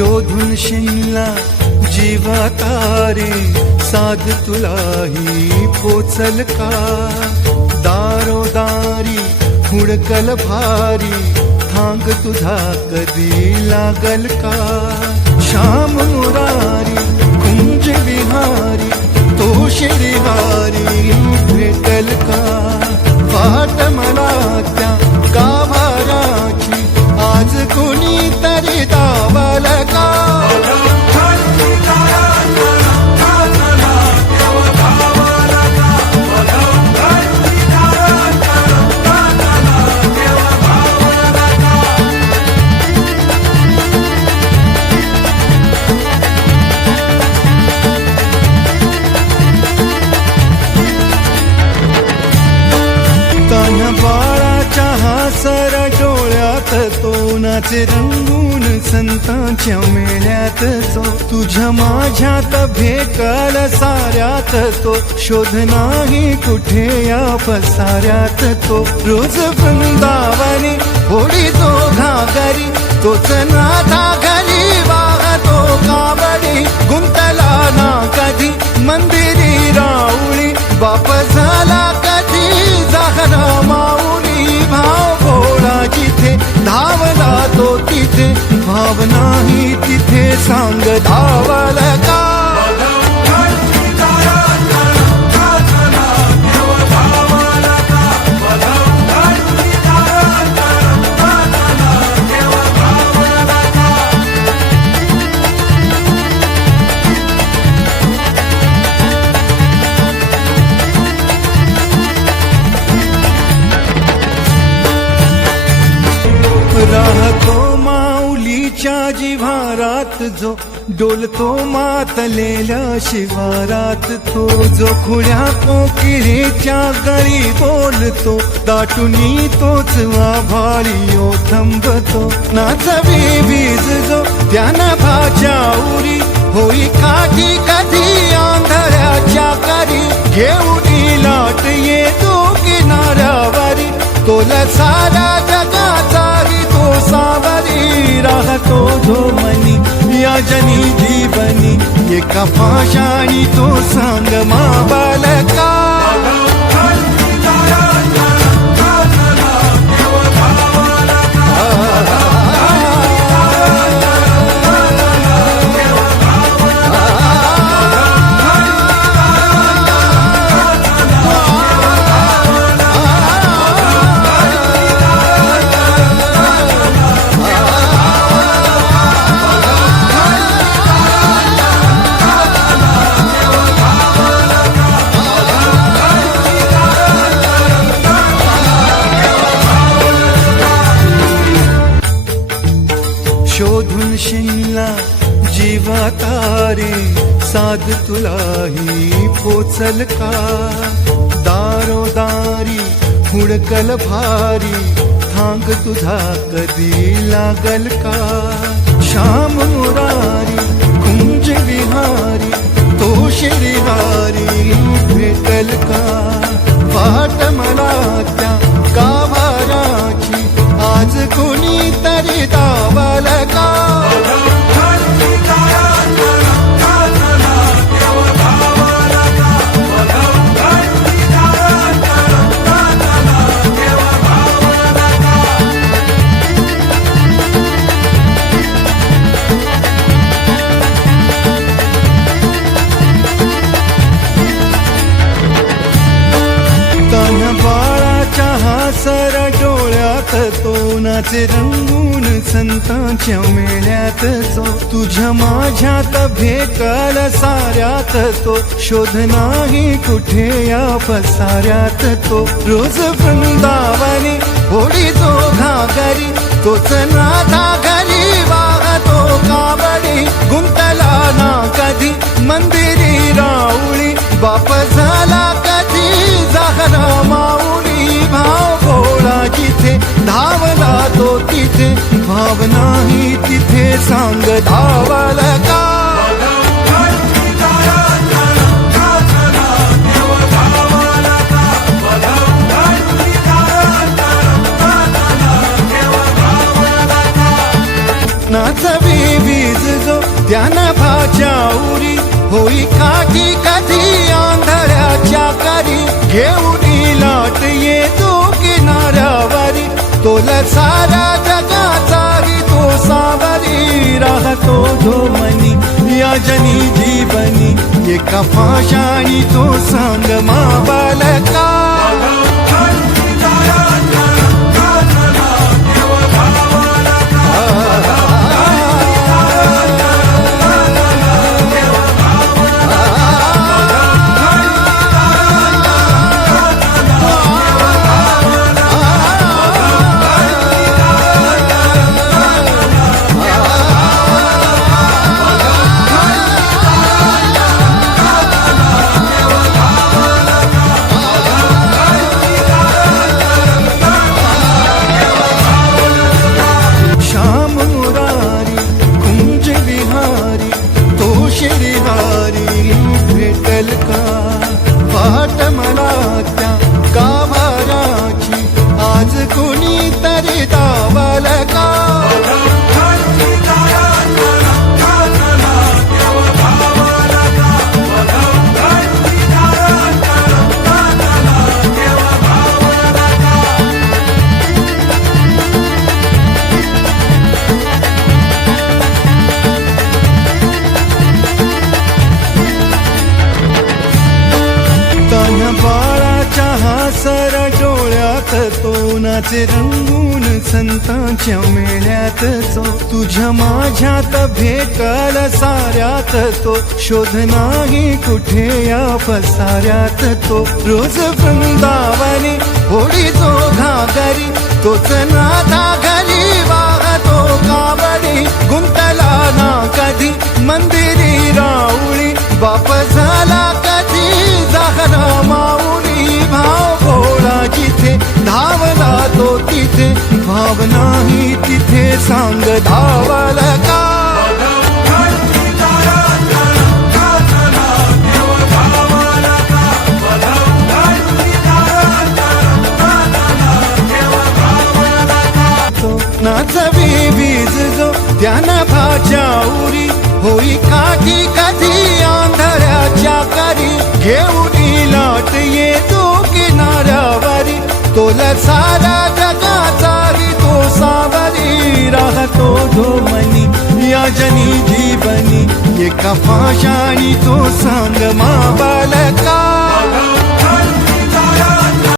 शोधून शिनला जीवा तारे साध तुलाही पोचल का दारोदारी हुडकल भारी थांग तुझा कधी लागल का श्याम मुरारी कुंज विहारी तो श्रीहारी भेटल का वाट मला त्या गाभाराची आज कुणी तरी दावल का सर डोळ्यात तो नाचे रंगून संतांच्या मेळ्यात तो तुझ्या माझ्यात भेटल साऱ्यात तो शोध नाही कुठे या पसाऱ्यात तो रोज वृंदावनी होडी तो घागरी तोच नाथा घरी वाहतो कावडी गुंतला ना कधी मंदिरी राऊळी बाप झाला कधी जाहरा माऊली भाव भोळा जिथे धावला तो तिथे भाव नाही तिथे सांग धावल का राहतो माऊलीच्या जिव्हारात जो डोलतो मातलेल्या शिवारात तो जो खुळ्या कोकिळेच्या गळी बोलतो दाटुनी तोच आभाळी ओ थांबतो नाचवी वीज जो त्यानं भाच्या उरी होई काठी कधी आंधळ्याच्या करी घेऊन लाट येतो किनाऱ्यावरी तोला सारा जगाचाही तो सावरी राहतो जो मनी या जनी जीवनी एका पाशाणी तो सांग मा बालका शोधून शिनला जीवा तारे साध तुलाही पोचल का दारोदारी हुडकल भारी थांग तुझा कधी लागल का श्याम मुरारी कुंज विहारी तो श्रीहारी भेटल का वाट मला त्या गाभाराची आज कुणी तरी दावल का सर डोळ्यात तो नाचे रंगून संतांच्या मेळ्यात तो तुझ्या माझ्यात भेटल साऱ्यात तो शोध नाही कुठे या पसाऱ्यात तो रोज वृंदावनी होडी तो घागरी तोच नाथा घरी वाहतो कावडी गुंतला ना कधी मंदिरी राऊळी बाप झाला कधी जाहरा माऊली भाव भोळा जिथे धावला तो तिथे भाव नाही तिथे सांग धावल का नाचवी वीज ज्ञानभाच्या उरी होई काठी कधी आंधळ्याच्या करी घेऊन लाट येतो किनाऱ्यावरी तोला सारा जगाचाही तो सावरी राहतो जो मनी या जनी जीवनी एका पाशाणी तो सांग माबालका भेटल का वाट मला त्या गाभाराची आज कोणी तरी दावाल का बाळाच्या हासर डोळ्यात तोनाचे रंगून संतांच्या मेळ्यात जो तुझ्या माझ्यात भेटल साऱ्यात तो शोध नाही कुठे या पसाऱ्यात तो रोज वृंदावनी होडी जो घागरी तोच नाथा घरी वाहतो कावडी गुंतला ना कधी मंदिरी राऊळी बाप झाला कधी जाहरा माऊली भाव भोळा जिथे धावला तो तिथे भाव नाही तिथे सांग धावल का नाचवी बीज जो ज्ञानभाच्या उरी होई काठी कधी आंधळ्याच्या करी घेऊन लाट येतो किनाऱ्यावरी तोला सारा जगाचाही तो सावरी राहतो जो मनी या जनी जीवनी एका पाशाणी तो सांग माबालका